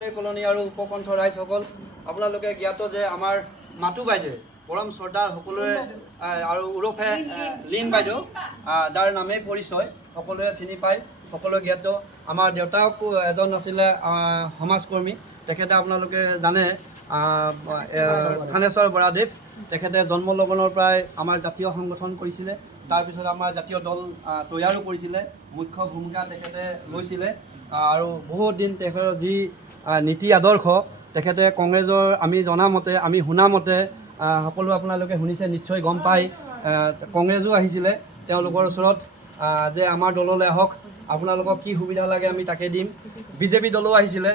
colony আৰু উপকণ্ঠ ৰাইজসকল আপোনালোকে জ্ঞাত যে আমাৰ মাতু বাইদেউ পৰম শ্ৰদ্ধাৰ সকলোৱে আৰু ওৰফে লীন বাইদেউ যাৰ নামেই পৰিচয় সকলোৱে চিনি পায় সকলোৱে জ্ঞাত আমাৰ দেউতাক এজন আছিলে সমাজকৰ্মী তেখেতে আপোনালোকে জানে থানেশ্বৰ বৰাদেৱ তেখেতে জন্মলগ্নৰ পৰাই আমাৰ জাতীয় সংগঠন কৰিছিলে তাৰপিছত আমাৰ জাতীয় দল তৈয়াৰো কৰিছিলে মুখ্য ভূমিকা তেখেতে লৈছিলে আৰু বহুত দিন তেখেতৰ যি নীতি আদৰ্শ তেখেতে কংগ্ৰেছৰ আমি জনামতে আমি শুনামতে সকলো আপোনালোকে শুনিছে নিশ্চয় গম পায় কংগ্ৰেছো আহিছিলে তেওঁলোকৰ ওচৰত যে আমাৰ দললৈ আহক আপোনালোকক কি সুবিধা লাগে আমি তাকে দিম বিজেপি দলো আহিছিলে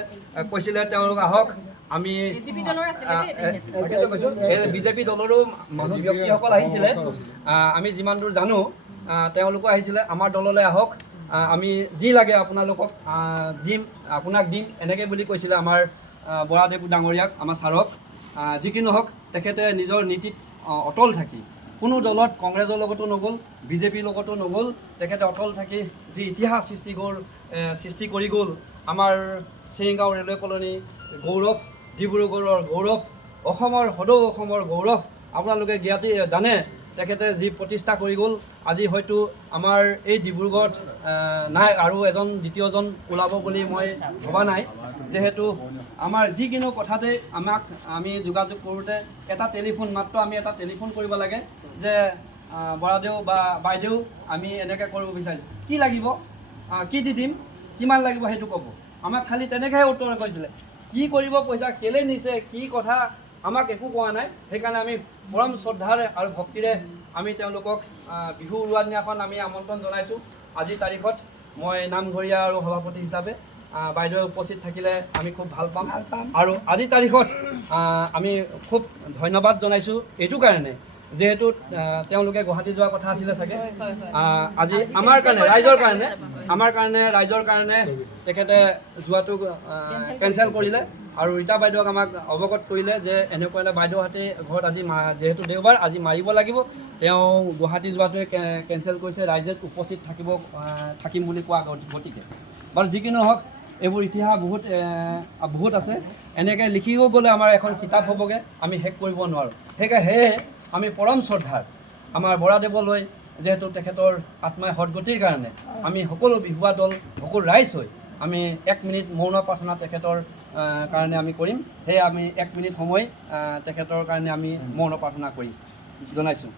কৈছিলে তেওঁলোক আহক আমি বিজেপি দলৰো মানুহ ব্যক্তিসকল আহিছিলে আমি যিমান দূৰ জানো তেওঁলোকো আহিছিলে আমাৰ দললৈ আহক আমি যি লাগে আপোনালোকক দিম আপোনাক দিম এনেকৈ বুলি কৈছিলে আমাৰ বৰাদেৱ ডাঙৰীয়াক আমাৰ ছাৰক যি কি নহওক তেখেতে নিজৰ নীতিত অটল থাকি কোনো দলত কংগ্ৰেছৰ লগতো নগ'ল বিজেপিৰ লগতো নগ'ল তেখেতে অটল থাকি যি ইতিহাস সৃষ্টি কৰি গ'ল আমাৰ চিৰিংগাঁও ৰেলৱে কলনী গৌৰৱ ডিব্ৰুগড়ৰ গৌৰৱ অসমৰ সদৌ অসমৰ গৌৰৱ আপোনালোকে জ্ঞাতি জানে তেখেতে যি প্ৰতিষ্ঠা কৰি গ'ল আজি হয়তো আমাৰ এই ডিব্ৰুগড়ত নাই আৰু এজন দ্বিতীয়জন ওলাব বুলি মই ভবা নাই যিহেতু আমাৰ যিকোনো কথাতে আমি যোগাযোগ কৰোঁতে এটা টেলিফোন মাত্ৰ আমি এটা টেলিফোন কৰিব লাগে যে বৰাদেউ বা বাইদেউ আমি এনেকৈ কৰিব বিচাৰিছোঁ কি লাগিব কি দি দিম কিমান লাগিব সেইটো ক'ব আমাক খালি তেনেকৈহে উত্তৰ কৰিছিলে কি কৰিব পইচা কেলৈ নিছে কি কথা আমাক একো কোৱা নাই সেইকাৰণে আমি পৰম শ্ৰদ্ধাৰে আৰু ভক্তিৰে আমি তেওঁলোকক বিহু উৰুৱা দিনাখন আমি আমন্ত্ৰণ জনাইছোঁ আজিৰ তাৰিখত মই নামঘৰীয়া আৰু সভাপতি হিচাপে বাইদেউ উপস্থিত থাকিলে আমি খুব ভাল পাম আৰু আজিৰ তাৰিখত আমি খুব ধন্যবাদ জনাইছোঁ এইটো কাৰণে যিহেতু তেওঁলোকে গুৱাহাটী যোৱা কথা আছিলে চাগে আজি আমাৰ কাৰণে ৰাইজৰ কাৰণে তেখেতে যোৱাটো কেঞ্চেল কৰিলে আৰু ৰীতা বাইদেউক আমাক অৱগত কৰিলে যে এনেকুৱা এটা বাইদেউহঁতে ঘৰত আজি যিহেতু দেওবাৰ আজি মাৰিব লাগিব তেওঁ গুৱাহাটী যোৱাটোৱে কেঞ্চেল কৰিছে ৰাইজে উপস্থিত থাকিম বুলি কোৱা গতিকে বাৰু যি কি নহওক এইবোৰ ইতিহাস বহুত আছে এনেকৈ লিখিও গ'লে আমাৰ এখন কিতাপ হ'বগৈ আমি শেষ কৰিব নোৱাৰোঁ সেয়ে আমি পৰম শ্ৰদ্ধাৰ আমাৰ বৰাদেৱলৈ যিহেতু তেখেতৰ আত্মাই সদগতিৰ কাৰণে আমি সকলো বিহুৱা দল সকলো ৰাইজ হৈ আমি 1 মিনিট মৌন প্ৰাৰ্থনা তেখেতৰ কাৰণে আমি কৰিম সেয়ে আমি 1 মিনিট সময় তেখেতৰ কাৰণে আমি মৌন প্ৰাৰ্থনা কৰি জনাইছোঁ